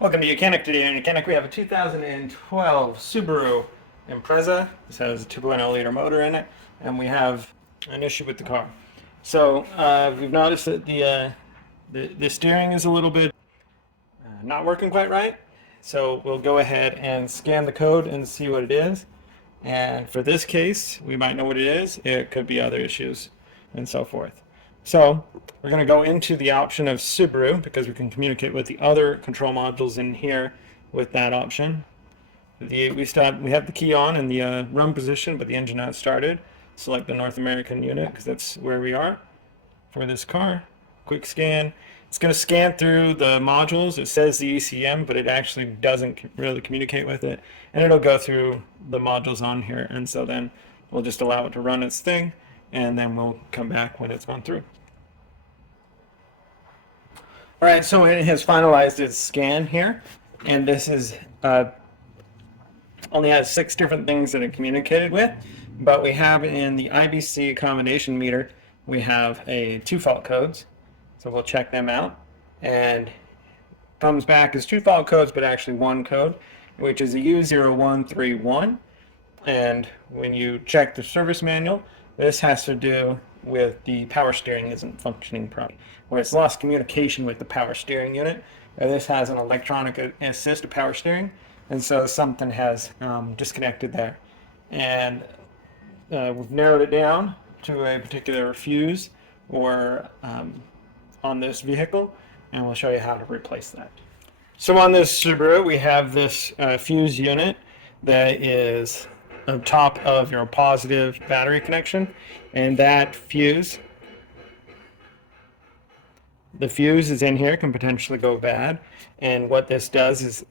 Welcome to UCANIC. Today on UCANIC we have a 2012 Subaru Impreza. This has a 2.0 liter motor in it, and we have an issue with the car. So we've noticed that the steering is a little bit not working quite right. So we'll go ahead and scan the code and see what it is. And for this case, we might know what it is. It could be other issues and so forth. So we're going to go into the option of Subaru because we can communicate with the other control modules in here with that option. We have the key on in the run position, but the engine not started. Select the North American unit because that's where we are for this car. Quick scan. It's going to scan through the modules. It says the ECM, but it actually doesn't really communicate with it. And it'll go through the modules on here. And so then we'll just allow it to run its thing, and then we'll come back when it's gone through. All right, so it has finalized its scan here, and this is only has 6 different things that it communicated with, but we have in the IBC combination meter, we have 2 fault codes, so we'll check them out, and comes back as 2 fault codes, but actually 1 code, which is a U0131, and when you check the service manual, this has to do with the power steering isn't functioning properly, where it's lost communication with the power steering unit. This has an electronic assist to power steering, and so something has disconnected there. And we've narrowed it down to a particular fuse or on this vehicle, and we'll show you how to replace that. So on this Subaru, we have this fuse unit that is on top of your positive battery connection, and that fuse, the fuse is in here, can potentially go bad. And what this does is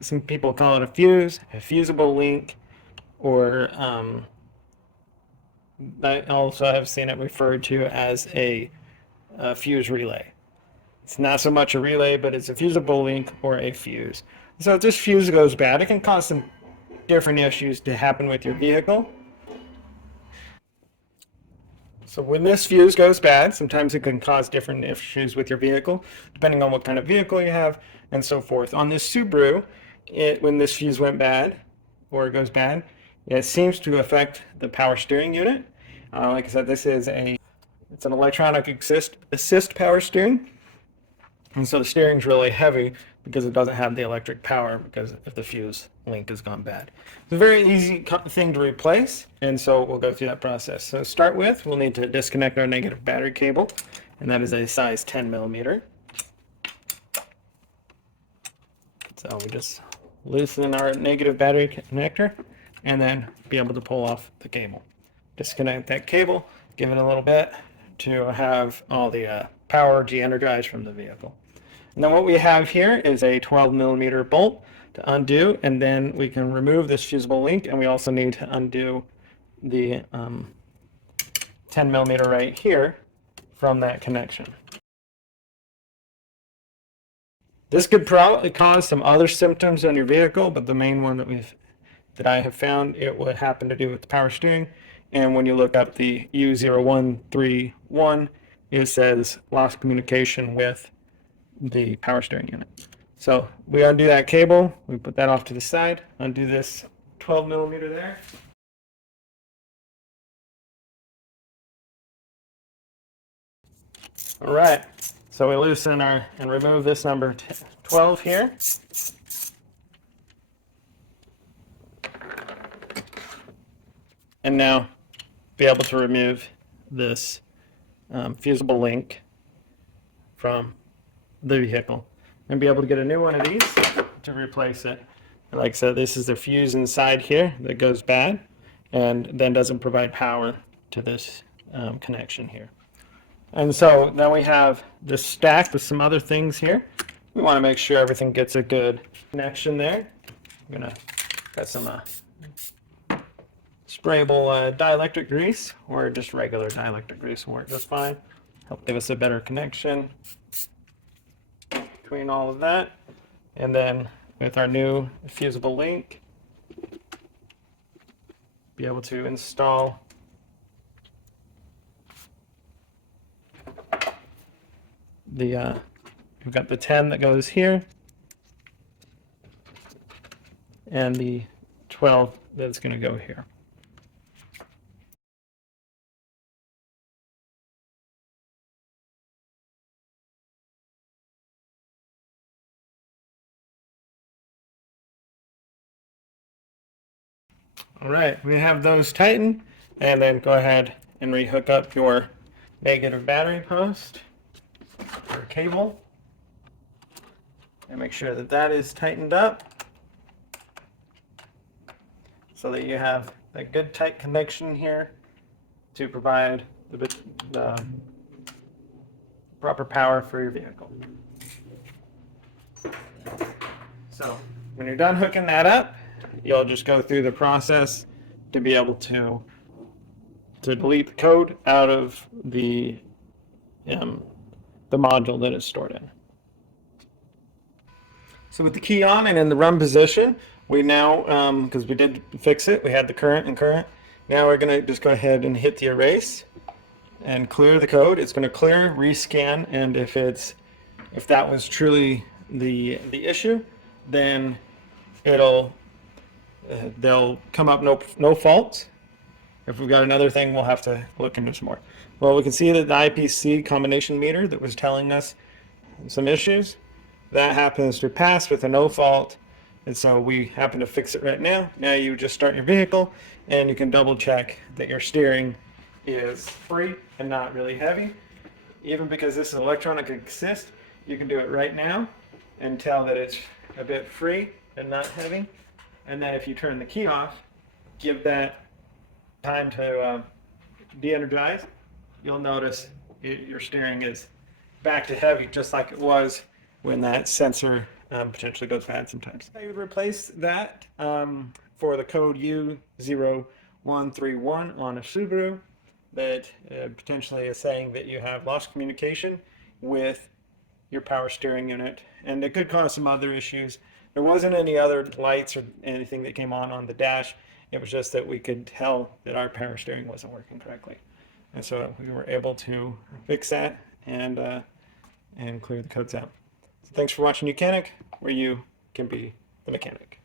some people call it a fuse, a fusible link, or I also have seen it referred to as a fuse relay. It's not so much a relay, but it's a fusible link or a fuse. So if this fuse goes bad, it can cause some different issues to happen with your vehicle. So when this fuse goes bad, sometimes it can cause different issues with your vehicle, depending on what kind of vehicle you have and so forth. On this Subaru, when this fuse went bad, or it goes bad, it seems to affect the power steering unit. Like I said, it's an electronic assist power steering. And so the steering's really heavy because it doesn't have the electric power because if the fuse link has gone bad. It's a very easy thing to replace, and so we'll go through that process. So to start with, we'll need to disconnect our negative battery cable, and that is a size 10 millimeter. So we just loosen our negative battery connector and then be able to pull off the cable. Disconnect that cable, give it a little bit to have all the power de-energized from the vehicle. And then what we have here is a 12 millimeter bolt to undo, and then we can remove this fusible link, and we also need to undo the 10 millimeter right here from that connection. This could probably cause some other symptoms on your vehicle, but the main one that I have found, it would happen to do with the power steering. And when you look up the U0131, it says lost communication with the power steering unit. So we undo that cable, we put that off to the side, undo this 12 millimeter there. All right, so we loosen and remove this number 12 here. And now be able to remove this fusible link from the vehicle and be able to get a new one of these to replace it. And like I said, this is the fuse inside here that goes bad and then doesn't provide power to this connection here. And so now we have this stack with some other things here. We want to make sure everything gets a good connection there. I'm gonna got some sprayable dielectric grease, or just regular dielectric grease will work just fine. Help give us a better connection between all of that. And then with our new fusible link, be able to install we've got the 10 that goes here, and the 12 that's going to go here. All right, we have those tightened, and then go ahead and rehook up your negative battery post or cable, and make sure that that is tightened up so that you have a good tight connection here to provide the proper power for your vehicle. So when you're done hooking that up, you'll just go through the process to be able to delete the code out of the module that it's stored in. So with the key on and in the run position, we now, because we did fix it, we had the current and current. Now we're going to just go ahead and hit the erase and clear the code. It's going to clear, rescan, and if that was truly the issue, then they'll come up no faults. If we've got another thing, we'll have to look into some more. Well, we can see that the IPC combination meter that was telling us some issues, that happens to pass with a no fault, and so we happen to fix it right now. Now you just start your vehicle and you can double check that your steering is free and not really heavy. Even because this is electronic assist, you can do it right now and tell that it's a bit free and not heavy. And then if you turn the key off, give that time to de-energize, you'll notice your steering is back to heavy, just like it was when that sensor potentially goes bad sometimes. I would replace that for the code U0131 on a Subaru that potentially is saying that you have lost communication with your power steering unit, and it could cause some other issues. There wasn't any other lights or anything that came on the dash. It was just that we could tell that our power steering wasn't working correctly. And so we were able to fix that and clear the codes out. So thanks for watching YOUCANIC, where you can be the mechanic.